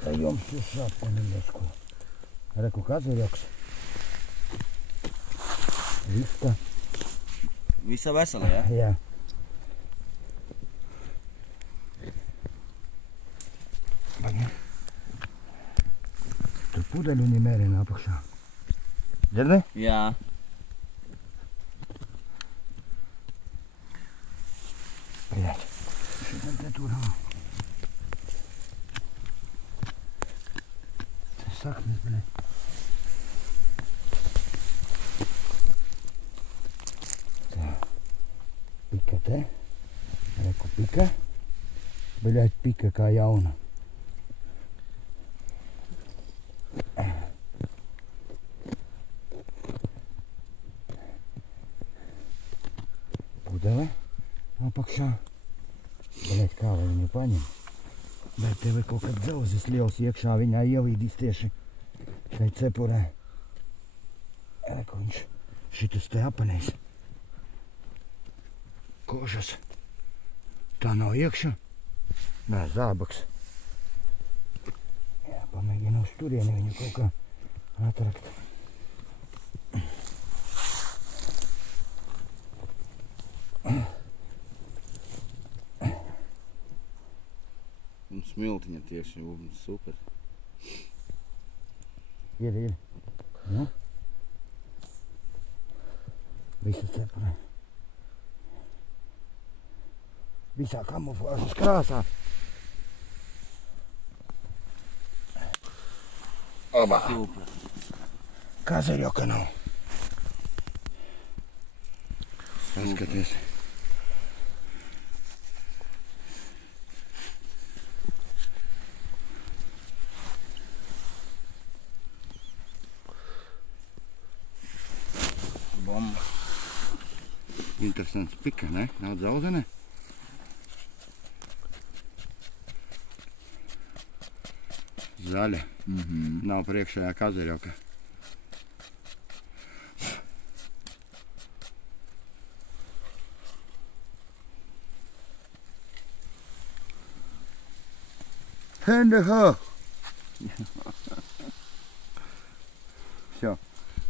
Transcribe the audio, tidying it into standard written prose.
Jums uz šāpeniņiesku. Reku kazaļoks. Viska. Visa vesela, ja? Jā. Tur pudeļuņi mērina apakšā. Dzirdi? Jā. Bļaļ. Šitam te turām. Tas saknes, bļaļ. Tā. Pika te. Reku pika. Bļaļ, pika kā jauna. Pudele apakšā. Bļaļ, kā lai viņu paņem. Bet tev ir kaut kad dzelzis liels iekšā, viņā ielīdīs tieši šai cepurē. Reku viņš šitas te apanēs. Košas. Tā nav iekšā. Nē, zābaks. Jā, pamēģinu uz turieni viņu kaut kā atrakt. Un smiltiņa tieši, super. Ir. Nu? Visu cepurē. Visā kamuflāžas krāsā. Oba! Super. Kazaļoka nav. Paskaties. Bomba. Interesants pika, ne? Nav dzelzene? Zaļa. Nav priekšējā kazaļoka. Hände hoch! Zo.